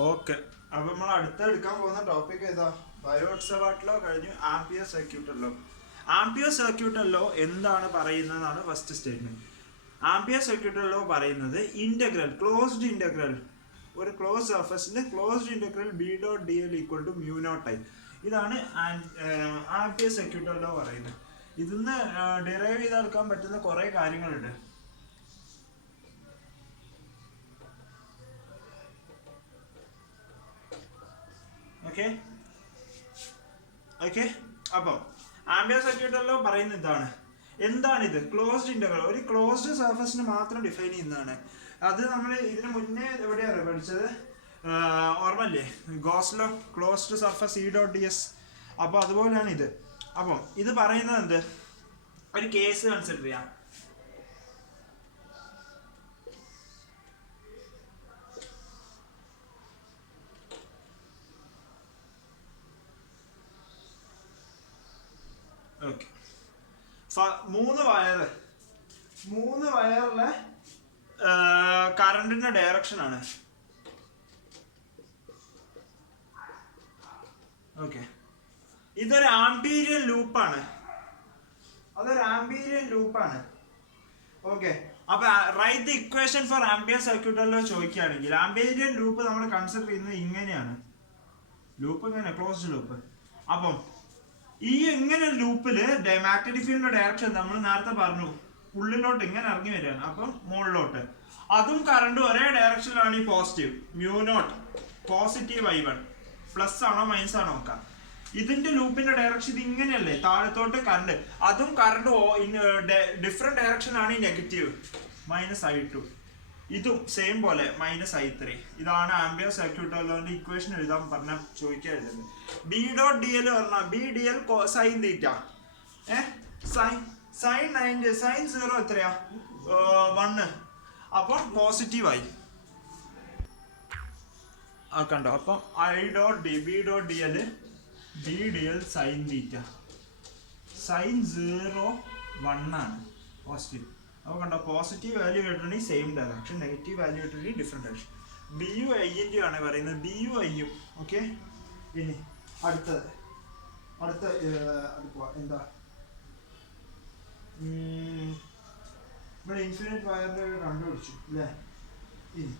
Okay, അപ്പൊ നമ്മൾ അടുത്ത എടുക്കാൻ പോകുന്ന ടോപ്പിക് ഏതാ? ബയോട്ട് ലോ കഴിഞ്ഞു, Ampere circuital law. Ampere circuital law എന്താണ് പറയുന്നതാണ് first statement. Ampere circuital law പറയുന്നത് ഇന്റഗ്രൽ, ക്ലോസ്ഡ് ഇന്റഗ്രൽ, ഒരു ക്ലോസ് സർഫസിന്റെ closed integral B dot d l equal to mu naught I. ഇതാണ് ആംപിയർ സർക്യൂട്ടൽ ലോ പറയുന്നത്. ഇതിന്ന് derive ചെയ്തെടുക്കാൻ പറ്റുന്ന കുറെ കാര്യങ്ങളുണ്ട്. ഓക്കെ ഓക്കെ അപ്പം ആംപിയർ സർക്യൂട്ടൽ ലോ പറയുന്ന ഇതാണ്. എന്താണിത്? ക്ലോസ്ഡ് ഇന്റഗ്രൽ, ഒരു ക്ലോസ്ഡ് സർഫസിന് മാത്രം ഡിഫൈൻ ചെയ്യുന്നതാണ്. അത് നമ്മൾ ഇതിന് മുന്നേ എവിടെയാണ് പഠിച്ചത്? ഓർമ്മല്ലേ? Gauss law, closed surface E dot d S. അപ്പോൾ അതുപോലെയാണ് ഇത്. അപ്പം ഇത് പറയുന്നത് എന്ത്? ഒരു കേസ് കൺസിഡർ ചെയ്യാം. ഓക്കെ, മൂന്ന് വയറിലെ കറണ്ടിന്റെ ഡയറക്ഷൻ ആണ്. ഓക്കെ, ഇതൊരു ആംപീരിയൻ ലൂപ്പാണ്. ഓക്കെ, അപ്പൊ write the equation for Ampere circuital law ചോദിക്കുകയാണെങ്കിൽ ആംപീരിയൻ ലൂപ്പ് നമ്മൾ കൺസിഡർ ചെയ്യുന്നത് ഇങ്ങനെയാണ്. ലൂപ്പ് ഇങ്ങനെ, ക്ലോസ്ഡ് ലൂപ്പ്. അപ്പം ഈ ഇങ്ങനെ ലൂപ്പില് മാഗ്നറ്റിക് ഫീൽഡിന്റെ ഡയറക്ഷൻ നമ്മൾ നേരത്തെ പറഞ്ഞു, ഉള്ളിലോട്ട് ഇങ്ങനെ ഇറങ്ങി വരികയാണ്. അപ്പം മുകളിലോട്ട് അതും കറണ്ടും ഒരേ ഡയറക്ഷനിലാണ്. ഈ positive mu not positive I1 plus ആണോ മൈനസ് ആണോ നോക്കാം. ഇതിന്റെ ലൂപ്പിന്റെ ഡയറക്ഷൻ ഇത് ഇങ്ങനെയല്ലേ, താഴത്തോട്ട് കറണ്ട്, അതും കറണ്ട് ഡിഫറെന്റ് ഡയറക്ഷൻ ആണ്. ഈ നെഗറ്റീവ് -I2, ഇതും സെയിം പോലെ -I3. ഇതാണ് ആംപിയർ സർക്യൂട്ടൽ ലോന്റെ ഇക്വേഷൻ എഴുതാൻ പറഞ്ഞ ചോദിക്കാൻ എഴുതുന്നത്. ബി ഡോട്ട് ഡി എൽ പറഞ്ഞാൽ B d l sine theta, sine 90, sine 0 എത്രയാ? 1. അപ്പം പോസിറ്റീവായി കണ്ടോ. അപ്പം B dot d l sine theta, sine 0 1 ആണ്, പോസിറ്റീവ്. അപ്പോൾ കണ്ടോ, പോസിറ്റീവ് വാല്യൂ കിട്ടണമെങ്കിൽ സെയിം ഡയറക്ഷൻ, നെഗറ്റീവ് വാല്യൂ കിട്ടണമെങ്കിൽ ഡിഫറെൻറ്റ് ഡയറക്ഷൻ. ബി യു ഐൻ്റെ ആണ് പറയുന്നത്, ബി യു ഐയും. ഓക്കെ, ഇനി അടുത്ത എന്താ, ഇവിടെ ഇൻഫിനിറ്റ് വയറിൻ്റെ കണ്ടുപിടിച്ചു അല്ലേ? ഇനി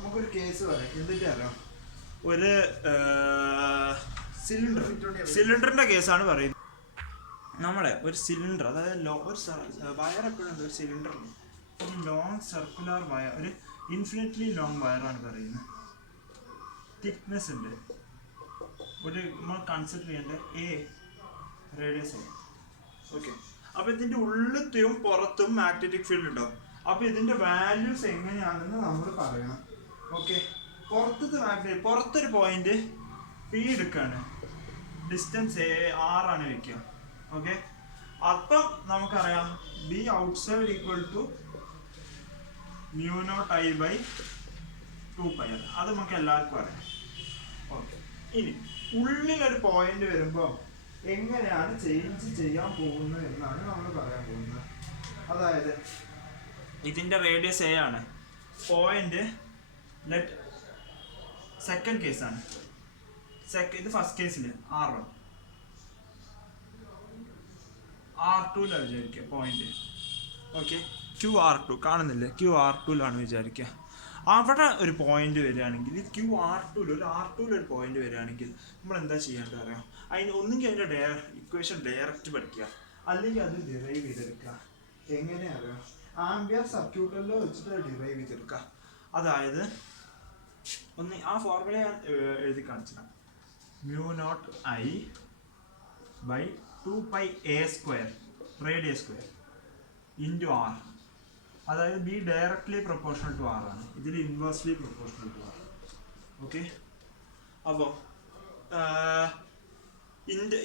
നമുക്കൊരു കേസ് പറയാം. എന്തിൻ്റെ അറിയാം? ഒരു സിലിണ്ടറിൻ്റെ കേസാണ് പറയുന്നത്. നമ്മളെ ഒരു സിലിണ്ടർ, അതായത് ഒരു വയർ എപ്പോഴും ഒരു സിലിണ്ടർ, ഒരു ലോങ് സർക്കുലർ വയർ, ഒരു ഇൻഫിനിറ്റ്ലി ലോങ് വയറാണ് പറയുന്നത്. തിക്നെസ് ഉണ്ട്, ഒരു നമ്മൾ കൺസിഡർ ചെയ്യേണ്ട എ റേഡിയസ് ആണ്. ഓക്കെ, അപ്പോൾ ഇതിൻ്റെ ഉള്ളിലത്തെയും പുറത്തും മാഗ്നറ്റിക് ഫീൽഡ് ഉണ്ടാവും. അപ്പോൾ ഇതിൻ്റെ വാല്യൂസ് എങ്ങനെയാണെന്ന് നമ്മൾ പറയണം. ഓക്കെ, പുറത്തൊരു പോയിന്റ് പി എടുക്കുകയാണ്, ഡിസ്റ്റൻസ് R ആണ് വയ്ക്കുക. ഓക്കെ, അപ്പം നമുക്കറിയാം B outside equal to mu naught I by 2πr. അത് നമുക്ക് എല്ലാവർക്കും അറിയാം. ഓക്കെ, ഇനി ഉള്ളിലൊരു പോയിന്റ് വരുമ്പോൾ എങ്ങനെയാണ് ചേഞ്ച് ചെയ്യാൻ പോകുന്നത് എന്നാണ് നമ്മൾ പറയാൻ പോകുന്നത്. അതായത് ഇതിൻ്റെ റേഡിയസ് A ആണ്, പോയിന്റ് സെക്കൻഡ് കേസാണ്. ഇത് ഫസ്റ്റ് കേസിൽ R1, R2ലാണ് വിചാരിക്കുക പോയിന്റ്. ഓക്കെ, QR2 കാണുന്നില്ലേ? QR2ലാണ് വിചാരിക്കുക. അവിടെ ഒരു പോയിന്റ് വരികയാണെങ്കിൽ R2ൽ ഒരു പോയിന്റ് വരികയാണെങ്കിൽ നമ്മൾ എന്താ ചെയ്യേണ്ടത് അറിയാം? ഒന്നുകിൽ അതിൻ്റെ ഇക്വേഷൻ ഡയറക്റ്റ് പഠിക്കുക, അല്ലെങ്കിൽ അത് ഡിറൈവ് ചെയ്തെടുക്കുക. എങ്ങനെ അറിയാം? ആംപിയർ സർക്യൂട്ടൽ ലോ വെച്ചിട്ട് ഡിറൈവ് ചെയ്തെടുക്കുക. അതായത് ആ ഫോർമുല ഞാൻ എഴുതി കാണിച്ചിടാം. Mu naught I by 2πa² radius square into R. അതായത് B directly proportional to R ആണ്, ഇതിൽ inversely proportional to R. Okay, അപ്പോൾ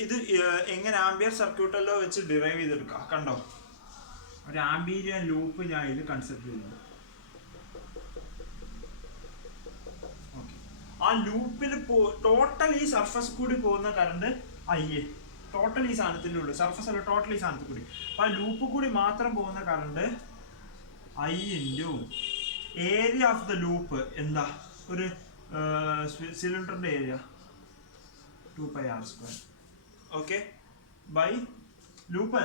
ഇത് എങ്ങനെ ആംപിയർ സർക്യൂട്ടൽ ലോ വെച്ച് ഡിറൈവ് ചെയ്തെടുക്കുക? കണ്ടോ, ഒരു ആംപീരിയൻ ലൂപ്പ് ഞാൻ ഇത് കൺസിഡർ ചെയ്യുന്നുണ്ട്. ഓക്കെ, ആ ലൂപ്പിൽ ടോട്ടൽ ഈ സർഫസ് കൂടി പോകുന്ന കറണ്ട് IA, ടോട്ടൽ ഈ സാധനത്തിൻ്റെ ഉള്ളിൽ, സർഫസ് അല്ല, ടോട്ടൽ ഈ സാധനത്തിൽ കൂടി. അപ്പോൾ ആ ലൂപ്പ് കൂടി മാത്രം പോകുന്ന current I into area of the loop എന്താ, ഒരു സിലിണ്ടറിന്റെ area 2πr². Okay, by loop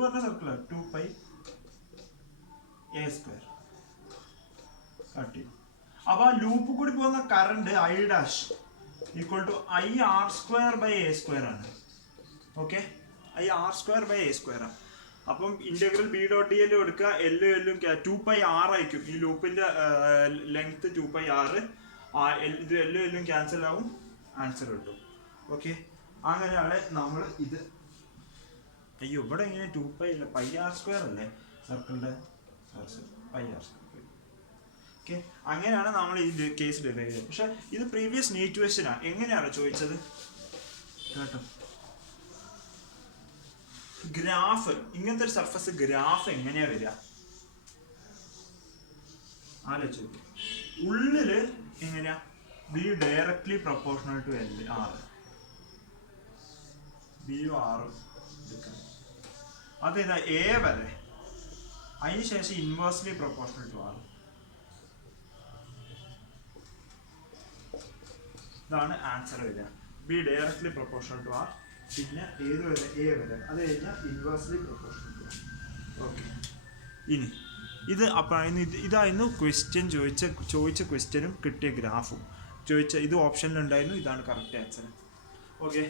പറഞ്ഞ സർക്കിൾ 2πa². കട്ടി. അപ്പൊ ആ ലൂപ്പ് കൂടി പോകുന്ന current I' equal to IR²/a² ആണ്. ഓക്കെ, IR²/a² ആണ്. അപ്പം ഇന്റഗ്രൽ B.dl എടുക്കുക, എല്ലും 2πr ആയിരിക്കും. ഈ ലൂപ്പിന്റെ ലെങ്ത് 2πr. ഇത് എല്ലും ക്യാൻസൽ ആവും, ആൻസർ കിട്ടും. ഓക്കെ, അങ്ങനെയാണ് നമ്മൾ ഇത്. അയ്യോ, ഇവിടെ ഇങ്ങനെ 2π അല്ല, πr² അല്ലേ സർക്കിളിന്റെ, πr². ഓക്കെ, അങ്ങനെയാണ് നമ്മൾ ഈ കേസ് ഡിറൈവ് ചെയ്തത്. പക്ഷെ ഇത് പ്രീവിയസ് നീറ്റ് ക്വസ്റ്റ്യനാണ്. എങ്ങനെയാണ് ചോദിച്ചത് കേട്ടോ? ഗ്രാഫ്, ഇങ്ങനത്തെ ഒരു സർഫസ് ഗ്രാഫ് എങ്ങനെയാ വരിക ആലോചിച്ചു. ഉള്ളില് എങ്ങനെയാ, B directly proportional to L R, ബിയും ആറും എടുക്കണം. അതേതാ, എ വരെ, അതിനുശേഷം ഇൻവേഴ്സ്ലി പ്രൊപ്പോർഷണൽ ടു ആർ. ഇതാണ് ആൻസർ വരിക. B directly proportional to R, പിന്നെ ഏത് വരെ, എ വരെ, അത് കഴിഞ്ഞാൽ inversely proportional to R. Okay, ഇനി ഇത് അപ്പം ഇതായിരുന്നു ക്വസ്റ്റ്യൻ, ചോദിച്ച ക്വസ്റ്റ്യനും കിട്ടിയ ഗ്രാഫും. ഇത് ഓപ്ഷനിലുണ്ടായിരുന്നു, ഇതാണ് കറക്റ്റ് ആൻസർ. ഓക്കെ,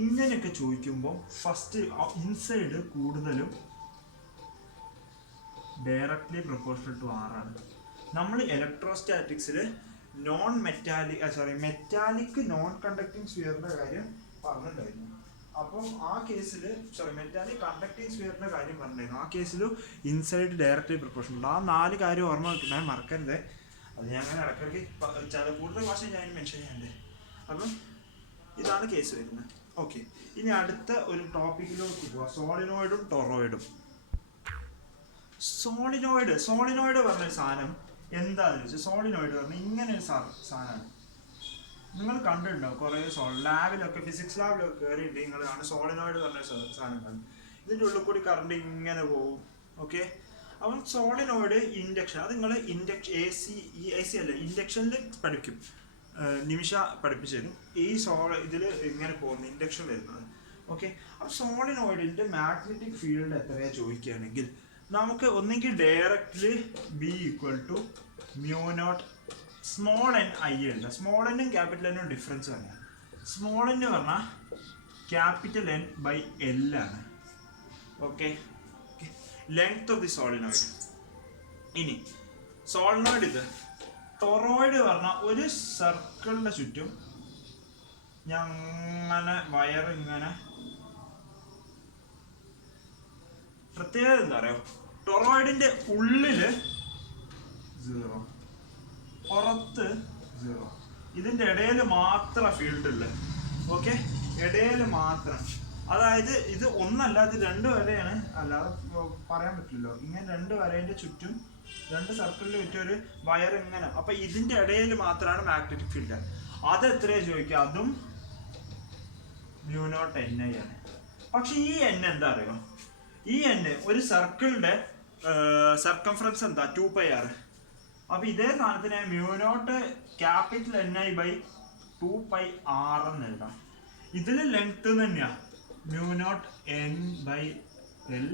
ഇങ്ങനെയൊക്കെ ചോദിക്കുമ്പോൾ ഫസ്റ്റ് ഇൻസൈഡ് കൂടുതലും ഡയറക്ട്ലി പ്രൊപ്പോർഷണൽ ടു ആർ ആണ്. നമ്മൾ ഇലക്ട്രോസ്റ്റാറ്റിക്സിൽ മെറ്റാലിക് നോൺ കണ്ടക്ടിങ് സ്ഫിയറിന്റെ കാര്യം പറഞ്ഞിട്ടുണ്ടായിരുന്നു. അപ്പം ആ കേസിൽ മെറ്റാലിക് കണ്ടക്ടിങ് സ്ഫിയറിന്റെ കാര്യം പറഞ്ഞിട്ടുണ്ടായിരുന്നു. ആ കേസിലും ഇൻസൈഡ് ഡയറക്ട്ലി പ്രൊപ്പോർഷണൽ. ആ 4 കാര്യം ഓർമ്മ വെക്കണേ, മറക്കരുത്. അത് ഞാൻ അങ്ങനെ ഇടയ്ക്കിടയ്ക്ക് കൂടുതൽ ഭാഷ ഞാൻ മെൻഷൻ ചെയ്യണ്ടേ. അപ്പം ഇതാണ് കേസ് വരുന്നത്. ഓക്കെ, ഇനി അടുത്ത ഒരു ടോപ്പിക്കിലോട്ട് പോവാം, സോളിനോയിഡും ടൊറോയിഡും. സോളിനോയിഡ് പറഞ്ഞൊരു സാധനം എന്താണെന്ന് വെച്ചാൽ, സോളിനോയിഡ് പറഞ്ഞാൽ ഇങ്ങനെ ഒരു സാധനമാണ്. നിങ്ങൾ കണ്ടിട്ടുണ്ടാവും കുറേ ലാബിലൊക്കെ, ഫിസിക്സ് ലാബിലൊക്കെ കയറിയിട്ട് നിങ്ങൾ കാണും സോളിനോയിഡ് പറഞ്ഞ സാധനം കാണും. ഇതിൻ്റെ ഉള്ളിൽ കൂടി കറണ്ട് ഇങ്ങനെ പോകും. ഓക്കെ, അപ്പം സോളിനോയിഡ് ഇൻഡക്ഷൻ, അത് നിങ്ങൾ AC അല്ല, ഇൻഡക്ഷനിൽ പഠിക്കും. നിമിഷ പഠിപ്പിച്ചു തരും ഈ ഇതിൽ ഇങ്ങനെ പോകുന്നു, ഇൻഡക്ഷൻ വരുന്നത്. ഓക്കെ, അപ്പം സോളിനോയിഡിൻ്റെ മാഗ്നറ്റിക് ഫീൽഡ് എത്രയാ ചോദിക്കുകയാണെങ്കിൽ, നമുക്ക് ഒന്നെങ്കിൽ directly B = μ0 small n I ഉണ്ട്. സ്മോൾ എന്നും ക്യാപിറ്റൽ എന്നും ഡിഫറൻസ് പറഞ്ഞാൽ, സ്മോൾ എന്ന് പറഞ്ഞാൽ ക്യാപിറ്റൽ N/L ആണ്. Okay, length of the solenoid. ഇനി സോളിനോയിഡ് ഇത്. ടൊറോയിഡ് പറഞ്ഞാൽ ഒരു സർക്കിളിന്റെ ചുറ്റും ഞങ്ങനെ വയർ ഇങ്ങനെ, പ്രത്യേകത എന്താ പറയുക, ടൊറോയിഡിന്റെ ഉള്ളില് 0, പുറത്ത് 0. ഇതിന്റെ ഇടയിൽ മാത്രം ഫീൽഡ് ഉള്ളത്. ഓക്കെ, ഇടയിൽ മാത്രം. അതായത് ഇത് ഒന്നല്ല, ഇത് 2 വരെയാണ്, അല്ലാതെ പറയാൻ പറ്റില്ലല്ലോ. ഇങ്ങനെ 2 വരേന്റെ ചുറ്റും, 2 സർക്കിളിൽ ചുറ്റും ഒരു വയർ ഇങ്ങനെ. അപ്പൊ ഇതിന്റെ ഇടയിൽ മാത്രമാണ് മാഗ്നറ്റിക് ഫീൽഡ്. അത് എത്രയാ ചോദിക്കുക, അതും μ0 Ni ആണ്. പക്ഷെ ഈ N എന്താ അറിയോ, ഈ N ഒരു സർക്കിളിന്റെ സർക്കംഫറൻസ് എന്താ, 2πr. അപ്പൊ ഇതേ സാധനത്തിന് μ0 ക്യാപിറ്റൽ Ni/2πr എന്ന് എഴുതാം. ഇതില് ലെങ്ത് തന്നെയാ μ0 N/L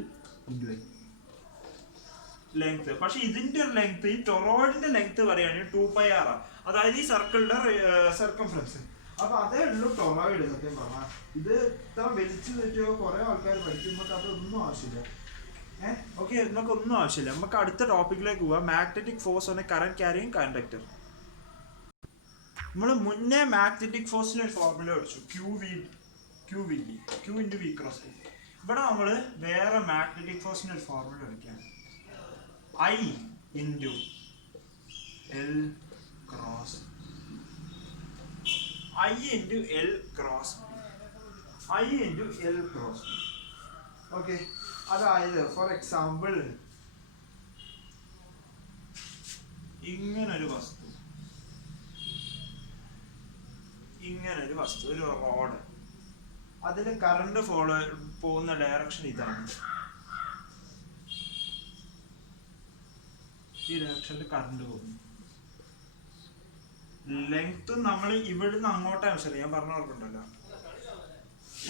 ലെങ്ത്. പക്ഷെ ഇതിന്റെ ലെങ്ത്, ഈ ടൊറോയിഡിന്റെ ലെങ്ത് പറയുകയാണെങ്കിൽ 2πr. അതായത് ഈ സർക്കിളിന്റെ സർക്കംഫറൻസ്. അപ്പൊ അതേ ഉള്ളൂ ടൊറോയിഡ്. സത്യം പറഞ്ഞാൽ ഇത് ഇത്ര വലിച്ചു വെച്ചോ കുറെ ആൾക്കാർ പഠിക്കുമ്പോൾ അതൊന്നും ആവശ്യമില്ല. ഓക്കെ, നമുക്ക് ഒന്നും ആവശ്യമില്ല. നമുക്ക് അടുത്ത ടോപ്പിക്കിലേക്ക് പോവാം, magnetic force on A current carrying conductor. നമ്മൾ മുന്നേ മാഗ്നറ്റിക് ഫോഴ്സിന്റെ ഒരു ഫോർമുല പഠിച്ചു, QV × V. ഇവിടെ നമ്മൾ വേറെ മാഗ്നറ്റിക് ഫോഴ്സിന്റെ ഒരു ഫോർമുല പഠിക്കാം, I × L × B. ഓക്കെ, അതായത് ഫോർ എക്സാമ്പിൾ ഇങ്ങനൊരു വസ്തു, ഒരു റോഡ്, അതിന് കറണ്ട് പോകുന്ന ഡയറക്ഷൻ ഇതാണ്. ഈ ഡയറക്ഷനിൽ കറണ്ട് പോകുന്നു. ലെങ്ത് നമ്മൾ ഇവിടുന്ന് അങ്ങോട്ടാണ് മെഷർ ചെയ്യാൻ പറഞ്ഞ ഓർമ്മയുണ്ടല്ലോ,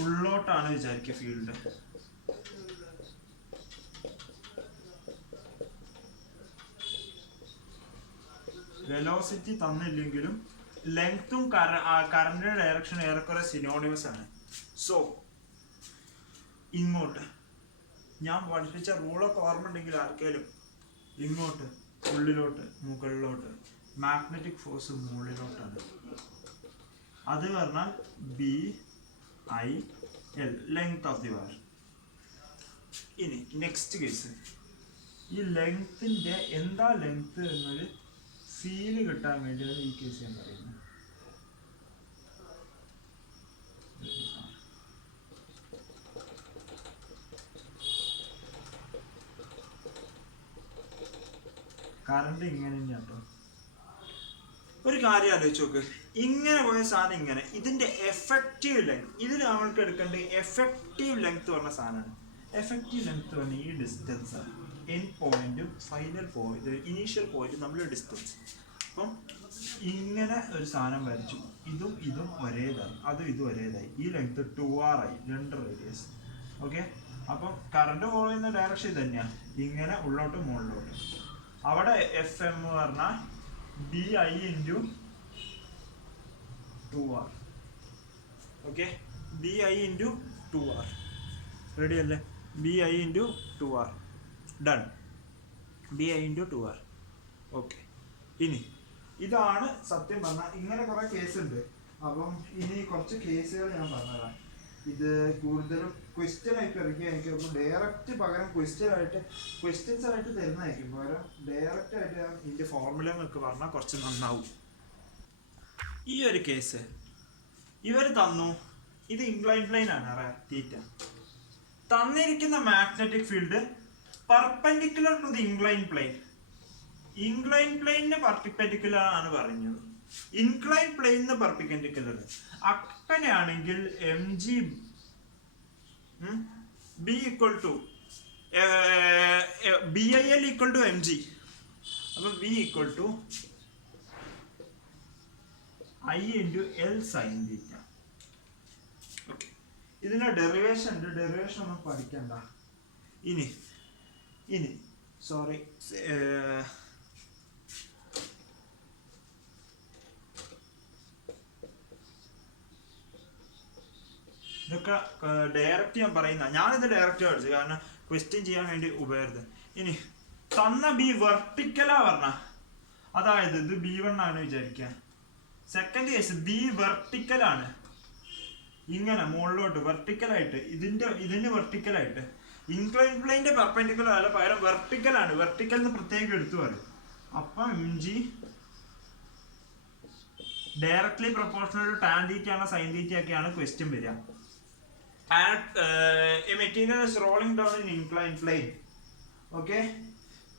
ഉള്ളോട്ടാണ് വിചാരിക്കുക ഫീൽഡ്. വെലോസിറ്റി തന്നില്ലെങ്കിലും ലെങ്ത്തും കറണ്ടിന്റെ ഡയറക്ഷനും ഏറെക്കുറെ സിനോണിമസ് ആണ്. സോ ഇങ്ങോട്ട് ഞാൻ പഠിപ്പിച്ച റൂളൊക്കെ ഓർമ്മ ഉണ്ടെങ്കിൽ ആർക്കേലും ഇങ്ങോട്ട് ഉള്ളിലോട്ട് മുകളിലോട്ട് മാഗ്നറ്റിക് ഫോഴ്സ് മുകളിലോട്ടാണ്. അത് പറഞ്ഞാൽ BIL length of the wire. ഇനി നെക്സ്റ്റ് കേസ്, ഈ ലെങ്ത്തിന്റെ എന്താ ലെങ്ത് എന്നൊരു ഫീല് കിട്ടാൻ വേണ്ടിയാണ് ഈ കേസ് ഞാൻ പറയുന്നത്. കറണ്ട് ഇങ്ങനെ തന്നെയാണ് കേട്ടോ. ഒരു കാര്യം ആലോചിച്ച് നോക്ക്, ഇങ്ങനെ പോയ സാധനം ഇങ്ങനെ, ഇതിന്റെ എഫക്റ്റീവ് ലെങ്ത്, ഇതിൽ നമ്മൾക്ക് എടുക്കേണ്ട എഫക്റ്റീവ് ലെങ്ത് പറഞ്ഞ സാധനമാണ്. എഫക്റ്റീവ് ലെങ്ത് പറഞ്ഞ ഈ ഡിസ്റ്റൻസ് ആണ്. എൻഡ് പോയിന്റും ഫൈനൽ പോയിന്റ് ഇനീഷ്യൽ പോയിന്റും നമ്മൾ ഡിസ്റ്റൻസ്. അപ്പം ഇങ്ങനെ ഒരു സാധനം വരച്ചു, ഇതും ഇതും ഒരേതായി, അതും ഇതും ഒരേതായി. ഈ ലെങ്ത് 2R ആയി, 2 റേഡിയസ്. ഓക്കെ, അപ്പം കറണ്ട് ഫോളോ ചെയ്യുന്ന ഡയറക്ഷൻ ഇത് തന്നെയാണ്, ഇങ്ങനെ ഉള്ളോട്ട് മുകളിലോട്ട്. അവിടെ FM പറഞ്ഞാൽ BI × 2R. Okay, BI × 2R. Ready അല്ലേ? BI × 2R. Done. BI × 2R. Okay, ഇനി ഇതാണ് സത്യം പറഞ്ഞാൽ ഇങ്ങനെ കുറെ കേസ് ഉണ്ട്. അപ്പം ഇനി കുറച്ച് കേസുകൾ ഞാൻ പറഞ്ഞതാണ്. ഇത് കൂടുതലും ക്വസ്റ്റ്യൻ ആയിട്ട് ഇറക്കി എനിക്ക് ഡയറക്റ്റ് പകരം ക്വസ്റ്റ്യൻസ് ആയിട്ട് തരുന്നതായിരിക്കും. പകരം ഡയറക്റ്റ് ആയിട്ട് ഞാൻ ഇതിന്റെ ഫോർമുല എന്നൊക്കെ പറഞ്ഞാൽ കുറച്ച് നന്നാവും. ഈ ഒരു കേസ് ഇവർ തന്നു, ഇത് ഇൻക്ലൈൻ പ്ലെയിൻ ആണ് തീറ്റ. തന്നിരിക്കുന്ന magnetic field perpendicular to the incline plane. Incline പ്ലെയിനിന് പെർപെൻഡിക്കുലർ ആണ് പറഞ്ഞത്, ഇൻക്ലൈൻ പ്ലെയിനിന് പെർപെൻഡിക്കുലർ. അങ്ങനെയാണെങ്കിൽ mg B = BIL = mg. അപ്പൊ B = I × L sin θ. Okay, ഇതിന്റെ ഡെറിവേഷൻ ഉണ്ട്, ഡെറിവേഷൻ ഒന്നും പഠിക്കണ്ട. ഇനി സോറി, ഇതൊക്കെ ഡയറക്റ്റ് ഞാൻ പറയുന്ന, ഞാനിത് ഡയറക്റ്റ് പഠിച്ചു കാരണം ക്വസ്റ്റ്യൻ ചെയ്യാൻ വേണ്ടി ഉപയോഗിച്ചത്. ഇനി തന്ന B വെർട്ടിക്കലാ പറഞ്ഞ, അതായത് ഇത് B1 ആണ് വിചാരിക്കുക. സെക്കൻഡ് കേസ് B വെർട്ടിക്കലാണ്, ഇങ്ങനെ മുകളിലോട്ട് വെർട്ടിക്കലായിട്ട്, ഇതിന് വെർട്ടിക്കലായിട്ട്. ഇൻക്ലൈൻ പ്ലെയിന്റെ പെർപെൻഡിക്കുലർ അല്ല, പകരം വെർട്ടിക്കലാണ്. വെർട്ടിക്കൽ എന്ന് പ്രത്യേകം എടുത്തു പറയും. അപ്പം mg directly proportional to tan theta ആണ്, സൈൻ തീറ്റ ഒക്കെയാണ് ക്വസ്റ്റ്യൻ വരിക. A material is rolling down in inclined plane. Okay,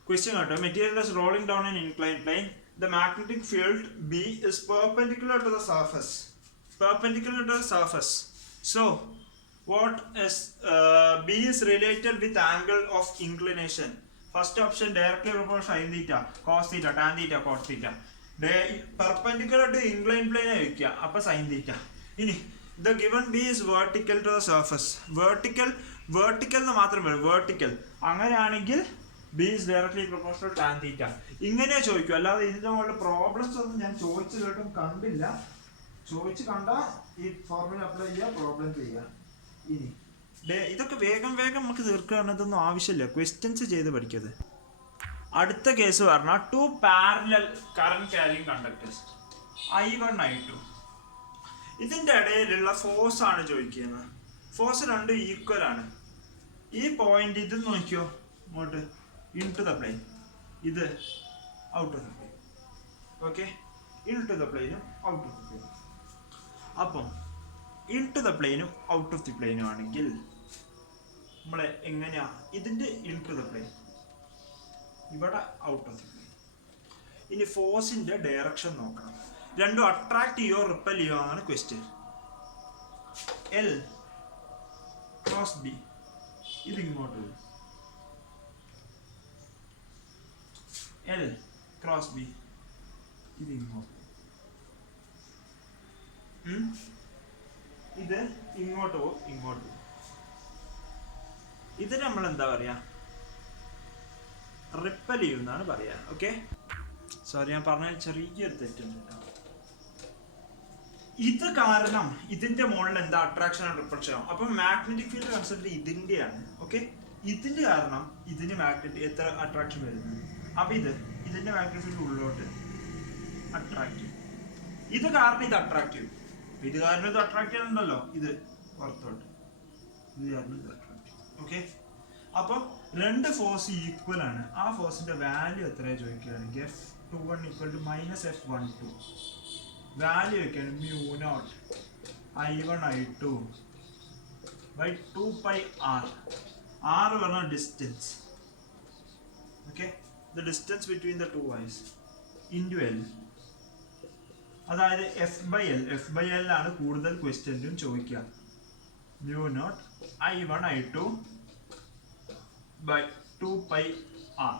question out. A material is rolling down in inclined plane. The magnetic field B is perpendicular to the surface. Perpendicular to the surface. So, what is B is related with angle of inclination. First option directly proportional sin theta, cos theta, tan theta, cos theta. Perpendicular to inclined plane ആയിരിക്കുക, അപ്പൊ sin theta. ഇനി the given B is vertical to the surface. Vertical എന്ന് മാത്രം പറയും, vertical. അങ്ങനെയാണെങ്കിൽ B is directly proportional tan theta. ഇങ്ങനെ ചോദിക്കും, അല്ലാതെ ഇതിന്റെ മുകളിൽ പ്രോബ്ലംസ് ഒന്നും ഞാൻ ചോദിച്ചു കേട്ടും കണ്ടില്ല. ചോദിച്ചു കണ്ട ഈ ഫോർമുല അപ്ലൈ ചെയ്യുക, പ്രോബ്ലം ചെയ്യുക. ഇനി ഇതൊക്കെ വേഗം നമുക്ക് തീർക്കുകയാണെന്നതൊന്നും ആവശ്യമില്ല, ക്വസ്റ്റ്യൻസ് ചെയ്ത് പഠിക്കരുത്. അടുത്ത കേസ് പറഞ്ഞാൽ 2 parallel current carrying conductors I1 I2. ഇതിന്റെ ഇടയിലുള്ള ഫോഴ്സ് ആണ് ചോദിക്കുന്നത്. ഫോഴ്സ് രണ്ടും ഈക്വൽ ആണ്. ഈ പോയിന്റ് ഇത് നോക്കിയോ, ഇങ്ങോട്ട് ഇൻ ടു ദ പ്ലെയിൻ, ഇത് out of the plane. Okay, into the പ്ലെയിനും ഔട്ട് ഓഫ് ദ പ്ലെയിനും. അപ്പം ഇൻ ടു ദ പ്ലെയിനും ഔട്ട് ഓഫ് ദി പ്ലെയിനും ആണെങ്കിൽ നമ്മളെ എങ്ങനെയാ, ഇതിന്റെ ഇൻ ടു ദ പ്ലെയിൻ, ഇവിടെ ഔട്ട് ഓഫ് ദി പ്ലെയിൻ. ഇനി ഫോഴ്സിന്റെ ഡയറക്ഷൻ നോക്കണം. രണ്ടും അട്രാക്ട് ചെയ്യോ റിപ്പൽ ചെയ്യോ എന്നാണ് ക്വസ്റ്റ്യൻ. L ക്രോസ് B, ഇത് ഇങ്ങോട്ട് വരും. എൽ ക്രോസ് ബി ഇത് ഇങ്ങോട്ട് ഇത് ഇങ്ങോട്ട് പോകും ഇങ്ങോട്ട് പോകും. ഇത് നമ്മൾ എന്താ പറയാ റിപ്പൽ ചെയ്യുമെന്നാണ് പറയാ. ഓക്കെ സോറി ഞാൻ പറഞ്ഞ ചെറിയൊരു തെറ്റുണ്ട്. ഇത് കാരണം ഇതിന്റെ മുകളിൽ എന്താ അട്രാക്ഷൻ ആൻഡ് റിപ്പൾഷൻ ആവും. അപ്പം മാഗ്നറ്റിക് ഫീൽഡ് കൺസെപ്റ്റ് ഇതിന്റെയാണ്. ഓക്കെ ഇതിന്റെ കാരണം ഇതിന് മാഗ്നറ്റിക് എത്ര അട്രാക്ഷൻ വരുന്നത്. അപ്പൊ ഇതിന്റെ മാഗ്നറ്റിക് ഫീൽഡ് ഉള്ളിലോട്ട് അട്രാക്റ്റീവ്. ഇത് കാരണം ഇത് അട്രാക്റ്റീവ്. ഇത് കാരണം ഇത് അട്രാക്ട് ചെയ്യുന്നുണ്ടല്ലോ. ഇത് പുറത്തോട്ട് ഇത് കാരണം ഇത് അട്രാക്റ്റീവ്. ഓക്കെ അപ്പൊ രണ്ട് ഫോഴ്സ് ഈക്വൽ ആണ്. ആ ഫോഴ്സിന്റെ വാല്യൂ എത്രയാ ചോദിക്കുകയാണെങ്കിൽ F21 = -F12 വാല്യൂ വെക്കാണ് μ0 I1 I2 by 2πr. r പറഞ്ഞ distance. Okay the distance between the two wires into L. അതായത് F/L ആണ് കൂടുതൽ ക്വസ്റ്റ്യനും ചോദിക്കുക. μ0 I1 I2 by 2πr.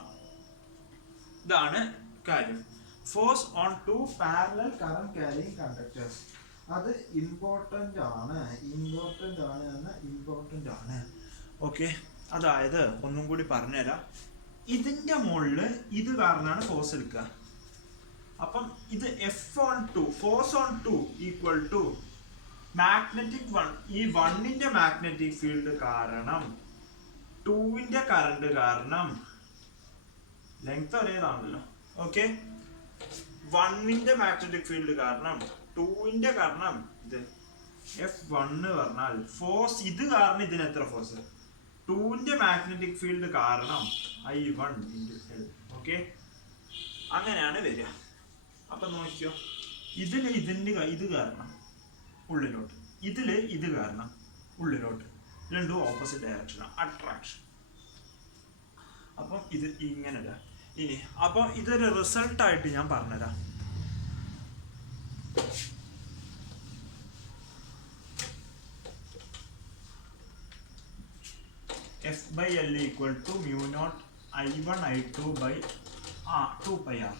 ഇതാണ് കാര്യം. Force on two parallel current carrying conductors. അത് ഇമ്പോർട്ടൻ്റ് ആണ്. ഓക്കെ അതായത് ഒന്നും കൂടി പറഞ്ഞുതരാം. ഇതിന്റെ മുകളിൽ ഇത് കാരണമാണ് ഫോഴ്സ് എടുക്കുക. അപ്പം ഇത് F/2 force on 2 equal to magnetic 1. ഈ 1ന്റെ മാഗ്നറ്റിക് ഫീൽഡ് കാരണം 2ന്റെ കറണ്ട് കാരണം ലെങ്ത് ഒരേതാണല്ലോ. ഓക്കെ 1ന്റെ മാഗ്നറ്റിക് ഫീൽഡ് കാരണം 2ന്റെ കാരണം ഇത് F1 പറഞ്ഞാൽ ഫോഴ്സ് ഇത് കാരണം ഇതിന് എത്ര ഫോഴ്സ് 2ന്റെ മാഗ്നറ്റിക് ഫീൽഡ് കാരണം I1 × L. ഓക്കെ അങ്ങനെയാണ് വരിക. അപ്പൊ നോക്കിയോ ഇതില് ഇത് കാരണം ഉള്ളിലോട്ട് ഇത് കാരണം ഉള്ളിലോട്ട് രണ്ടും ഓപ്പോസിറ്റ് ഡയറക്ഷൻ അട്രാക്ഷൻ. അപ്പം ഇത് ഇങ്ങനെ ഇനി അപ്പൊ ഇതൊരു റിസൾട്ട് ആയിട്ട് ഞാൻ പറഞ്ഞുതരാം. F/L = μ0 I1 I2 by 2πr.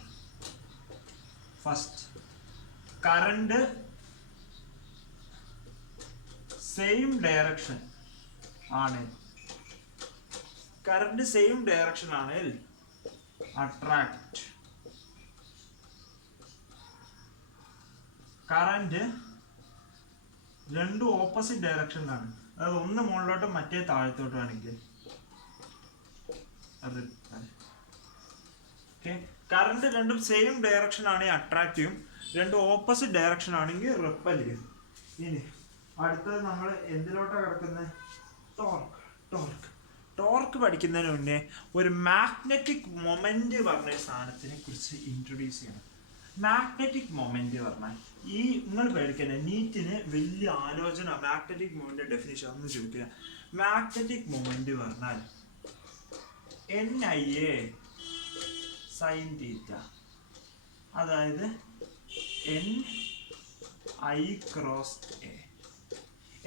First current same direction ആണ്. കറണ്ട് സെയിം ഡയറക്ഷൻ ആണെങ്കിൽ അട്രാക്ട്. കറണ്ട് രണ്ടും ഓപ്പോസിറ്റ് ഡയറക്ഷനിലാണ്. അതായത് ഒന്ന് മുകളിലോട്ടും മറ്റേ താഴത്തോട്ടും ആണെങ്കിൽ കറണ്ട് രണ്ടും സെയിം ഡയറക്ഷൻ ആണെങ്കിൽ അട്രാക്റ്റീവും രണ്ടും ഓപ്പോസിറ്റ് ഡയറക്ഷൻ ആണെങ്കിൽ റിപ്പൽ ചെയ്യും. ഇനി അടുത്തത് നമ്മൾ എന്തിലോട്ടാണ് കിടക്കുന്നത്? ടോർക്ക് പഠിക്കുന്നതിന് മുന്നേ ഒരു മാഗ്നറ്റിക് മൊമെന്റ് പറഞ്ഞ സാധനത്തിനെ കുറിച്ച് ഇൻട്രൊഡ്യൂസ് ചെയ്യണം. മാഗ്നറ്റിക് മൊമെന്റ് പറഞ്ഞാൽ ഈ നിങ്ങൾ പേടിക്കണ്ട, നീറ്റിന് വലിയ ആലോചന മാഗ്നറ്റിക് മൊമെന്റ് ഡെഫിനിഷൻ ഒന്ന് ചോദിക്കുക. മാഗ്നറ്റിക് മൊമെന്റ് പറഞ്ഞാൽ NIA sin θ, അതായത് NI × A.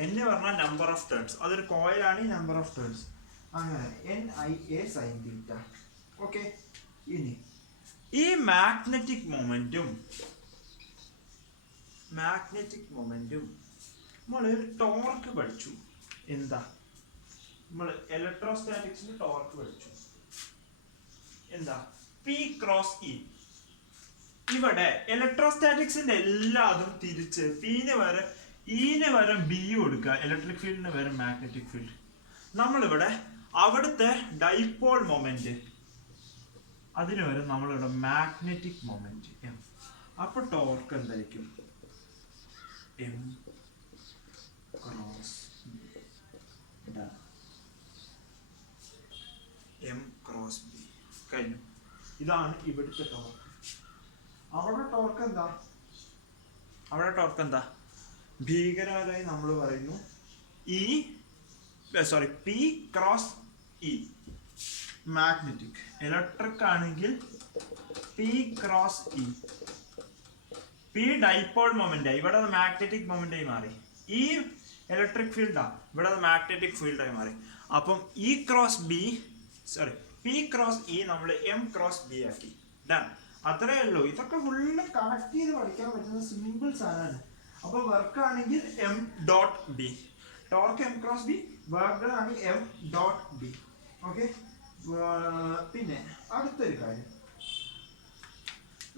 N പറഞ്ഞാൽ നമ്പർ ഓഫ് ടേൺസ്, അതൊരു കോയിലാണ് ഈ നമ്പർ ഓഫ് ടേൺസ്. അങ്ങനെ NIA sin θ. ഓക്കെ ഇനി ഈ മാഗ്നറ്റിക് മൊമെന്റും നമ്മൾ ടോർക്ക് പഠിച്ചു. എന്താ നമ്മൾ ഇലക്ട്രോസ്റ്റാറ്റിക്സിന് ടോർക്ക് പഠിച്ചു. എന്താ P × E. ഇവിടെ ഇലക്ട്രോസ്റ്റാറ്റിക്സിന്റെ എല്ലാതും തിരിച്ച് Pന് വരെ ഇന് വരെ B കൊടുക്കുക, ഇലക്ട്രിക് ഫീൽഡിന് വരെ മാഗ്നറ്റിക് ഫീൽഡ്. നമ്മളിവിടെ അവിടുത്തെ ഡൈപോൾ മൊമെന്റ് അതിന് വരെ നമ്മളിവിടെ മാഗ്നറ്റിക് മൊമെന്റ് M. അപ്പൊ ടോർക്ക് എന്തായിരിക്കും? M × B. കഴിഞ്ഞു. ഇതാണ് ഇവിടുത്തെ ടോർക്ക്. അവിടെ ടോർക്ക് എന്താ? ഭീകരമായി നമ്മൾ പറയുന്നു P × E. മാഗ്നറ്റിക്. ഇലക്ട്രിക് ആണെങ്കിൽ P × E. P dipole moment, ഇവിടെ മാഗ്നറ്റിക് മൊമെന്റ് ആയി മാറി. ഈ ഇലക്ട്രിക് ഫീൽഡാ, ഇവിടെ മാഗ്നറ്റിക് ഫീൽഡായി മാറി. അപ്പം P × E നമ്മൾ M × B ആക്കി. ഡൺ. അത്രയേ ഉള്ളൂ. ഇതൊക്കെ ഫുള്ള് കണക്ട് ചെയ്ത് പഠിക്കാൻ പറ്റുന്ന സിമ്പിൾ സാധനമാണ്. അപ്പോൾ വർക്ക് ആണെങ്കിൽ M dot B, torque M cross B, work ആണെങ്കിൽ എം ഡോട്ട് ബി. ഓക്കെ. പിന്നെ അടുത്തൊരു കാര്യം,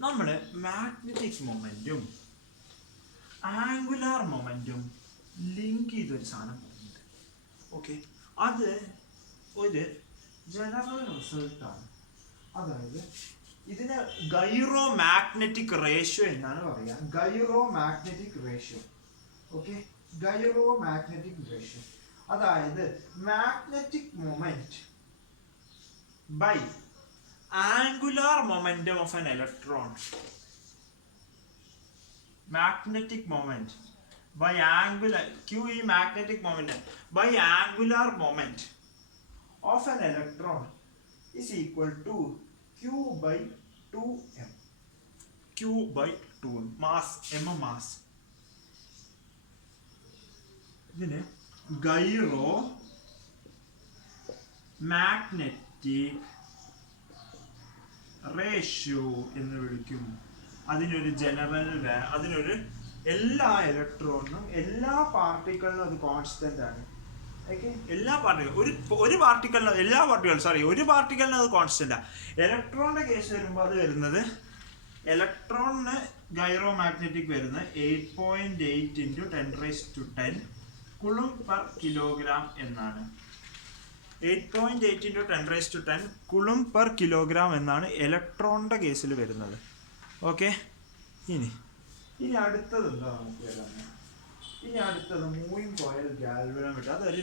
നമ്മൾ magnetic momentum angular momentum link ചെയ്തൊരു സാധനം പറയുന്നുണ്ട്. ഓക്കെ, അത് ഒരു ജനറൽ റിസൾട്ടാണ്. അതായത് ഇതിന് ഗൈറോ മാഗ്നറ്റിക് റേഷ്യോ എന്നാണ് പറയുക. Gyromagnetic ratio. Okay, gyromagnetic ratio അതായത് magnetic moment by angular momentum of an electron. Magnetic moment by angular q e magnetic moment by angular moment of an electron is equal to q by 2m. q by 2m mass, m mass. ഇതിന് gyro magnetic ratio എന്ന് വിളിക്കും. അതിനൊരു general, അതിനൊരു എല്ലാ ഇലക്ട്രോണിനും എല്ലാ പാർട്ടിക്കിളിനും അത് constant ആണ്. Okay, എല്ലാ പാർട്ടികളും ഒരു പാർട്ടിക്കിളിനും എല്ലാ പാർട്ടികളും ഒരു പാർട്ടിക്കിളിനും അത് കോൺസ്റ്റന്റ് ആണ്. ഇലക്ട്രോണിന്റെ കേസ് വരുമ്പോൾ അത് വരുന്നത്, ഇലക്ട്രോണിന് ഗൈറോ മാഗ്നറ്റിക് വരുന്നത് 8.8 × 10⁻10 കുളും പെർ കിലോഗ്രാം എന്നാണ്. 8.8 × 10⁻10 കുളും പെർ കിലോഗ്രാം എന്നാണ് ഇലക്ട്രോണിന്റെ കേസിൽ വരുന്നത്. ഓക്കെ, ഇനി അടുത്തത് എന്താ നമുക്ക് വരാൻ? ഇനി അടുത്തത് മൂവിങ് കോയിൽ ഗാൽവനോമീറ്റർ. അതൊരു